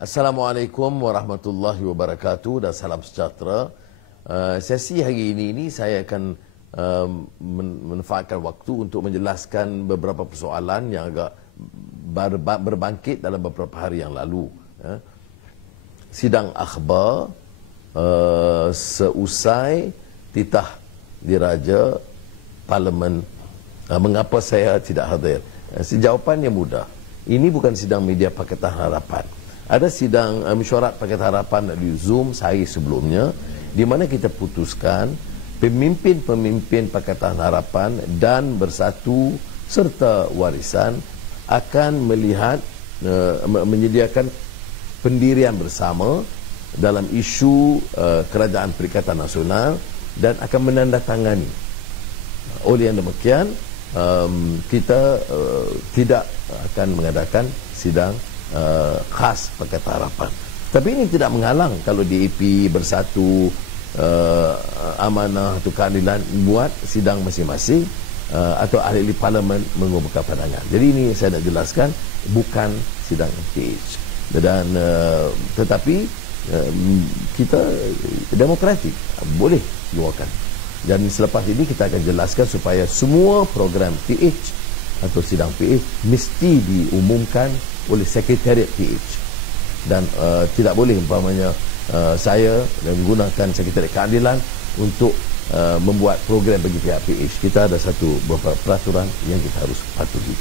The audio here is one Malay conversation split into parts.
Assalamualaikum warahmatullahi wabarakatuh dan salam sejahtera. Sesi hari ini saya akan memanfaatkan waktu untuk menjelaskan beberapa persoalan yang agak berbangkit dalam beberapa hari yang lalu. Sidang akhbar seusai titah diraja Parlimen. Mengapa saya tidak hadir? Jawapannya mudah. Ini bukan sidang media Pakatan Harapan. Ada sidang mesyuarat Pakatan Harapan di Zoom sehari sebelumnya, di mana kita putuskan pemimpin-pemimpin Pakatan Harapan dan Bersatu serta Warisan akan melihat menyediakan pendirian bersama dalam isu Kerajaan Perikatan Nasional dan akan menandatangani. Oleh yang demikian, kita tidak akan mengadakan sidang khas Pakatan Harapan. Tapi ini tidak menghalang kalau DAP Bersatu, Amanah atau Keadilan buat sidang masing-masing atau ahli Parlimen mengumumkan pandangan. Jadi ini saya nak jelaskan bukan sidang MPH. Dan tetapi kita demokratik, boleh luahkan. Dan selepas ini kita akan jelaskan supaya semua program PH atau sidang PH mesti diumumkan oleh Sekretariat PH. Dan tidak boleh umpamanya saya menggunakan Sekretariat Keadilan untuk membuat program bagi pihak PH. Kita ada satu beberapa peraturan yang kita harus patuhi.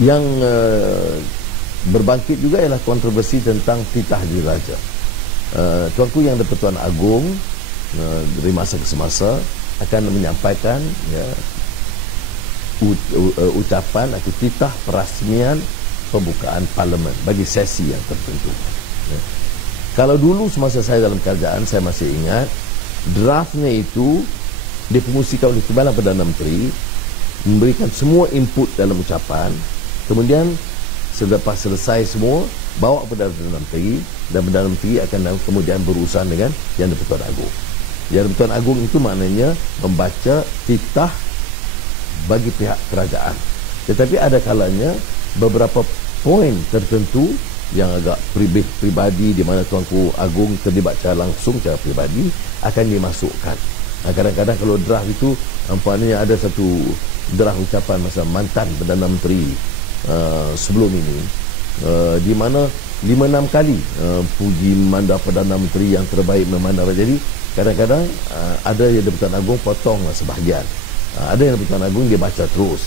Yang berbangkit juga ialah kontroversi tentang titah diraja. Tuanku Yang di-Pertuan Agong dari masa ke semasa akan menyampaikan ucapan atau titah perasmian pembukaan Parlimen bagi sesi yang tertentu. Kalau dulu semasa saya dalam kerajaan, saya masih ingat draftnya itu dipromosikan oleh Timbalan Perdana Menteri, memberikan semua input dalam ucapan, kemudian selepas selesai semua bawa kepada Perdana Menteri, dan Perdana Menteri akan kemudian berurusan dengan Yang di-Pertuan Agong. Yang di-Pertuan Agong itu maknanya membaca titah bagi pihak kerajaan. Tetapi ada kalanya beberapa poin tertentu yang agak pribadi di mana Tuanku Agong terlibat secara langsung, secara pribadi, akan dimasukkan. Kadang-kadang kalau draft itu nampaknya ada satu draft ucapan masa mantan Perdana Menteri sebelum ini, di mana 5-6 kali puji memandang Perdana Menteri yang terbaik memandang. Jadi kadang-kadang ada Yang di-Pertuan Agong potong sebahagian, ada Yang di-Pertuan Agong dia baca terus.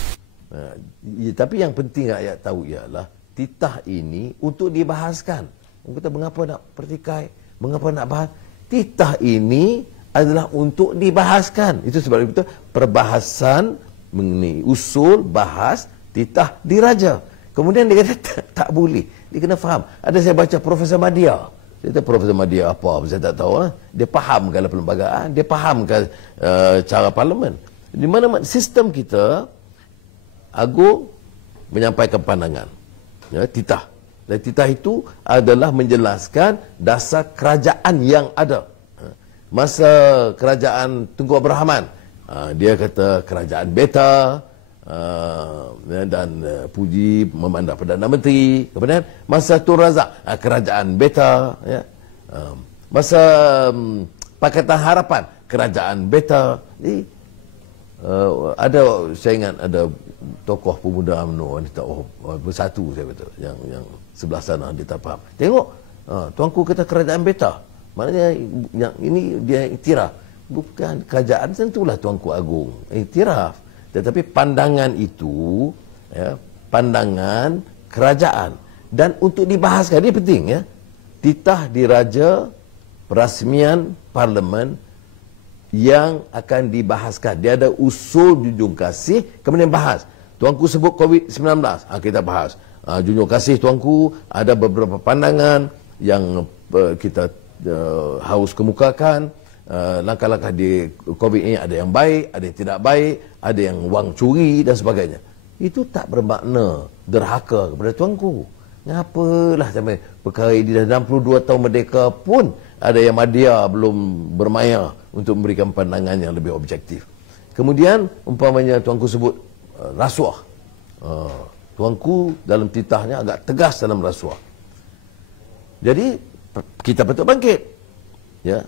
Tapi yang penting rakyat tahu ialah titah ini untuk dibahaskan. Kita mengapa nak pertikai, mengapa nak bahas? Titah ini adalah untuk dibahaskan. Itu sebab itu perbahasan mengenai usul bahas titah diraja. Kemudian dia kata tak boleh. Dia kena faham. Ada saya baca Profesor Madya. Dia kata Profesor Madya apa? Saya tak tahu. Dia fahamkan perlembagaan, dia fahamkan cara Parlimen. Di mana sistem kita, Agong menyampaikan pandangan, titah. Dan titah itu adalah menjelaskan dasar kerajaan yang ada. Masa kerajaan Tunku Abdul Rahman, dia kata kerajaan beta, dan puji memandang Perdana Menteri. Kemudian masa Tun Razak, kerajaan beta, masa Pakatan Harapan, kerajaan beta. Jadi ada, saya ingat ada tokoh pemuda UMNO wanita Bersatu, saya betul, yang sebelah sana dia tak faham. Tengok, tuanku kata kerajaan beta, maknanya yang ini dia iktiraf. Bukan kerajaan, tentulah Tuanku Agong iktiraf, tetapi pandangan itu pandangan kerajaan dan untuk dibahaskan. Ini penting, titah diraja perasmian Parlimen yang akan dibahaskan. Dia ada usul junjung kasih, kemudian bahas. Tuanku sebut COVID-19, kita bahas. Junjung kasih tuanku ada beberapa pandangan yang kita harus kemukakan. Langkah-langkah di COVID ini ada yang baik, ada yang tidak baik, ada yang wang curi dan sebagainya. Itu tak bermakna derhaka kepada tuanku. Ngapalah sampai perkara ini dah 62 tahun merdeka pun ada yang Madya belum bermaya untuk memberikan pandangan yang lebih objektif. Kemudian umpamanya tuanku sebut rasuah. Tuanku dalam titahnya agak tegas dalam rasuah. Jadi kita patut bangkit. Ya.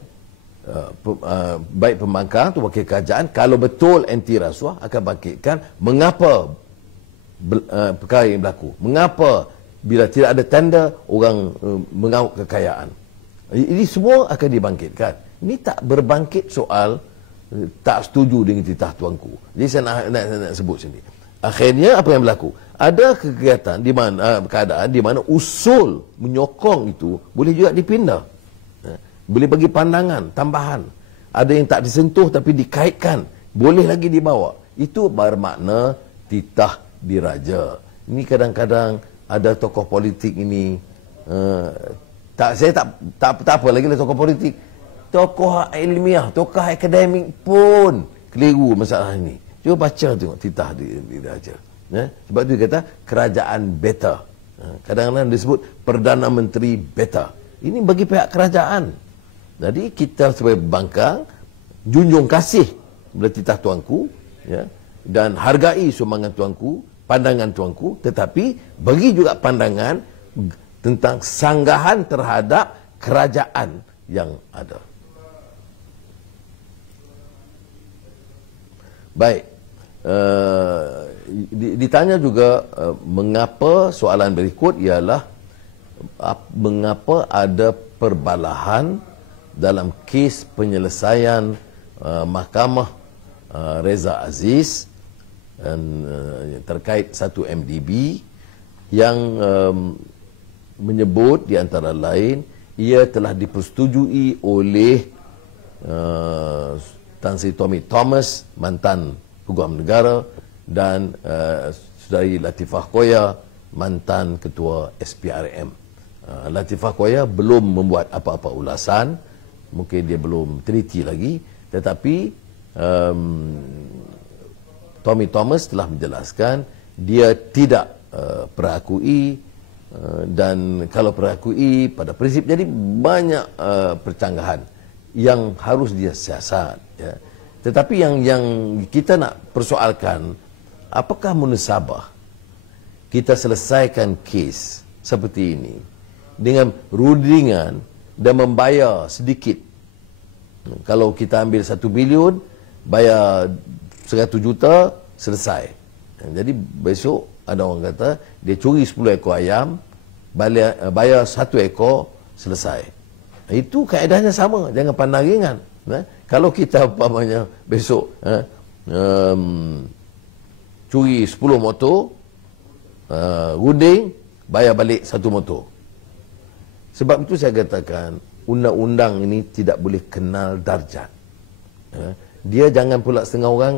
Baik pembangkang tu wakil kerajaan kalau betul anti rasuah akan bangkitkan mengapa perkara yang berlaku. Mengapa bila tidak ada tender orang mengauk kekayaan. Ini semua akan dibangkitkan. Ini tak berbangkit soal tak setuju dengan titah tuanku. Jadi saya nak sebut sini. Akhirnya apa yang berlaku? Ada kegiatan di mana keadaan di mana usul menyokong itu boleh juga dipindah. Boleh bagi pandangan tambahan. Ada yang tak disentuh tapi dikaitkan, boleh lagi dibawa. Itu bermakna titah diraja. Ini kadang-kadang ada tokoh politik ini saya tak apa lagi lah tokoh politik. Tokoh ilmiah, tokoh akademik pun keliru masalah ini. Cuba baca tengok titah diraja. Sebab tu dia kata kerajaan beta. Kadang-kadang disebut Perdana Menteri beta. Ini bagi pihak kerajaan. Jadi kita sebagai pembangkang junjung kasih kepada titah tuanku, ya, dan hargai sumbangan tuanku, pandangan tuanku, tetapi bagi juga pandangan tentang sanggahan terhadap kerajaan yang ada. Baik, ditanya juga mengapa, soalan berikut ialah mengapa ada perbalahan dalam kes penyelesaian Mahkamah Reza Aziz terkait satu MDB yang menyebut di antara lain ia telah dipersetujui oleh Tan Sri Tommy Thomas, mantan Peguam Negara, dan Saudari Latifah Koya, mantan Ketua SPRM. Latifah Koya belum membuat apa-apa ulasan, mungkin dia belum teliti lagi, tetapi Tommy Thomas telah menjelaskan dia tidak perakui, dan kalau perakui pada prinsip jadi banyak percanggahan yang harus dia siasat, ya. Tetapi yang kita nak persoalkan, apakah munasabah kita selesaikan kes seperti ini dengan rundingan dan membayar sedikit. Kalau kita ambil 1 bilion, bayar 100 juta, selesai. Jadi besok ada orang kata dia curi 10 ekor ayam, bayar 1 ekor, selesai. Itu kaedahnya sama, jangan pandang ringan. Kalau kita umpamanya besok curi 10 motor, runding, bayar balik 1 motor. Sebab itu saya katakan undang-undang ini tidak boleh kenal darjat. Dia jangan pula setengah orang,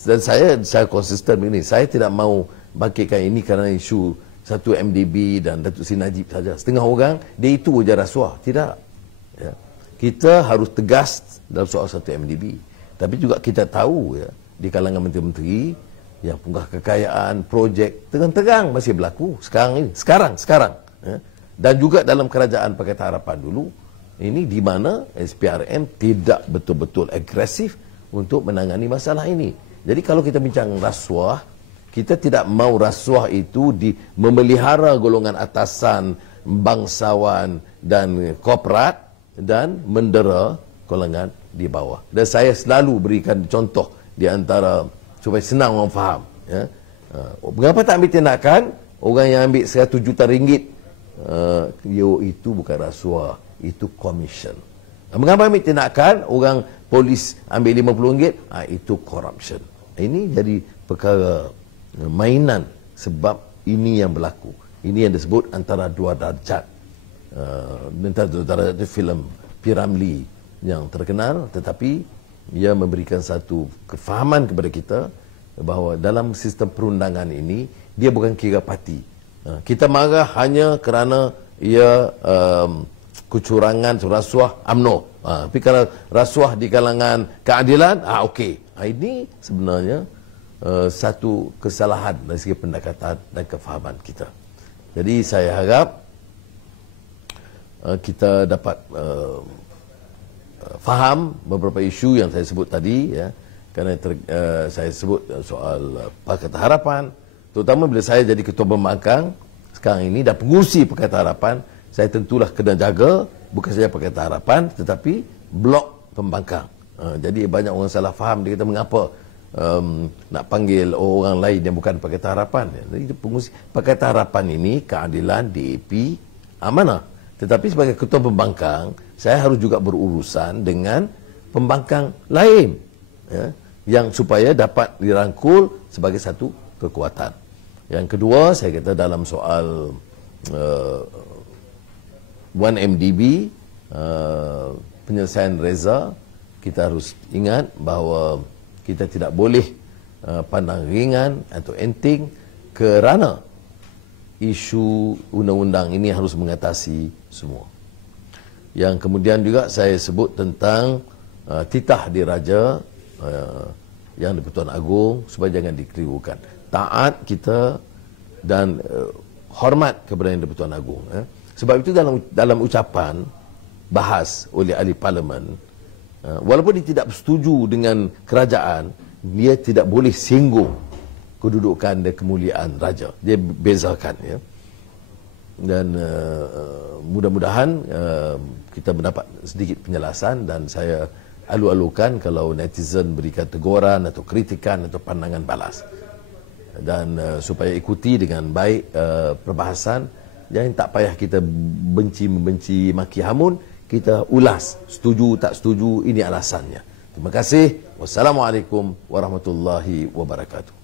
dan saya konsisten begini, saya tidak mau bangkitkan ini kerana isu satu MDB dan Datuk Seri Najib saja. Setengah orang dia itu je rasuah. Tidak, ya. Kita harus tegas dalam soal satu MDB. Tapi juga kita tahu, ya, di kalangan menteri-menteri yang punggah kekayaan, projek terang-terang masih berlaku sekarang, ya. Dan juga dalam kerajaan Pakatan Harapan dulu, ini di mana SPRM tidak betul-betul agresif untuk menangani masalah ini. Jadi kalau kita bincang rasuah, kita tidak mau rasuah itu memelihara golongan atasan, bangsawan dan korporat dan mendera golongan di bawah. Dan saya selalu berikan contoh di antara supaya senang orang faham, ya. Mengapa tak ambil tindakan orang yang ambil 100 juta ringgit? Itu bukan rasuah, itu commission. Mengapa ambil tindakan orang polis ambil RM50? Itu corruption. Ini jadi perkara mainan, sebab ini yang berlaku. Ini yang disebut antara dua darjat. Antara dua darjat itu filem P. Ramlee yang terkenal, tetapi ia memberikan satu kefahaman kepada kita bahawa dalam sistem perundangan ini dia bukan kira parti. Kita marah hanya kerana ia kecurangan, rasuah, UMNO. Tapi kalau rasuah di kalangan keadilan, okey. Ini sebenarnya satu kesalahan dari segi pendekatan dan kefahaman kita. Jadi saya harap kita dapat faham beberapa isu yang saya sebut tadi, ya. Kerana saya sebut soal Pakatan Harapan, Terutama bila saya jadi ketua pembangkang sekarang ini dan pengurusi Pakatan Harapan, saya tentulah kena jaga bukan saja Pakatan Harapan tetapi blok pembangkang. Jadi banyak orang salah faham, dia kata mengapa nak panggil orang lain yang bukan Pakatan Harapan. Jadi pengurusi Pakatan Harapan ini keadilan, DAP, amanah. Tetapi sebagai ketua pembangkang, saya harus juga berurusan dengan pembangkang lain, ya, yang supaya dapat dirangkul sebagai satu kekuatan. Yang kedua, saya kata dalam soal 1MDB, penyelesaian reza, kita harus ingat bahawa kita tidak boleh pandang ringan atau enteng kerana isu undang-undang ini harus mengatasi semua. Yang kemudian juga saya sebut tentang titah diraja yang di-Pertuan Agong supaya jangan dikelirukan. Taat kita dan hormat kepada yang di-Pertuan Agong. Sebab itu dalam ucapan bahas oleh ahli parlimen, walaupun dia tidak bersetuju dengan kerajaan, dia tidak boleh singgung kedudukan dan kemuliaan raja. Dia bezakan, ya. Dan mudah-mudahan kita mendapat sedikit penjelasan, dan saya alu-alukan kalau netizen berikan teguran atau kritikan atau pandangan balas, dan supaya ikuti dengan baik perbahasan. Jangan tak payah kita benci-membenci, maki hamun. Kita ulas, setuju tak setuju, ini alasannya. Terima kasih. Wassalamualaikum warahmatullahi wabarakatuh.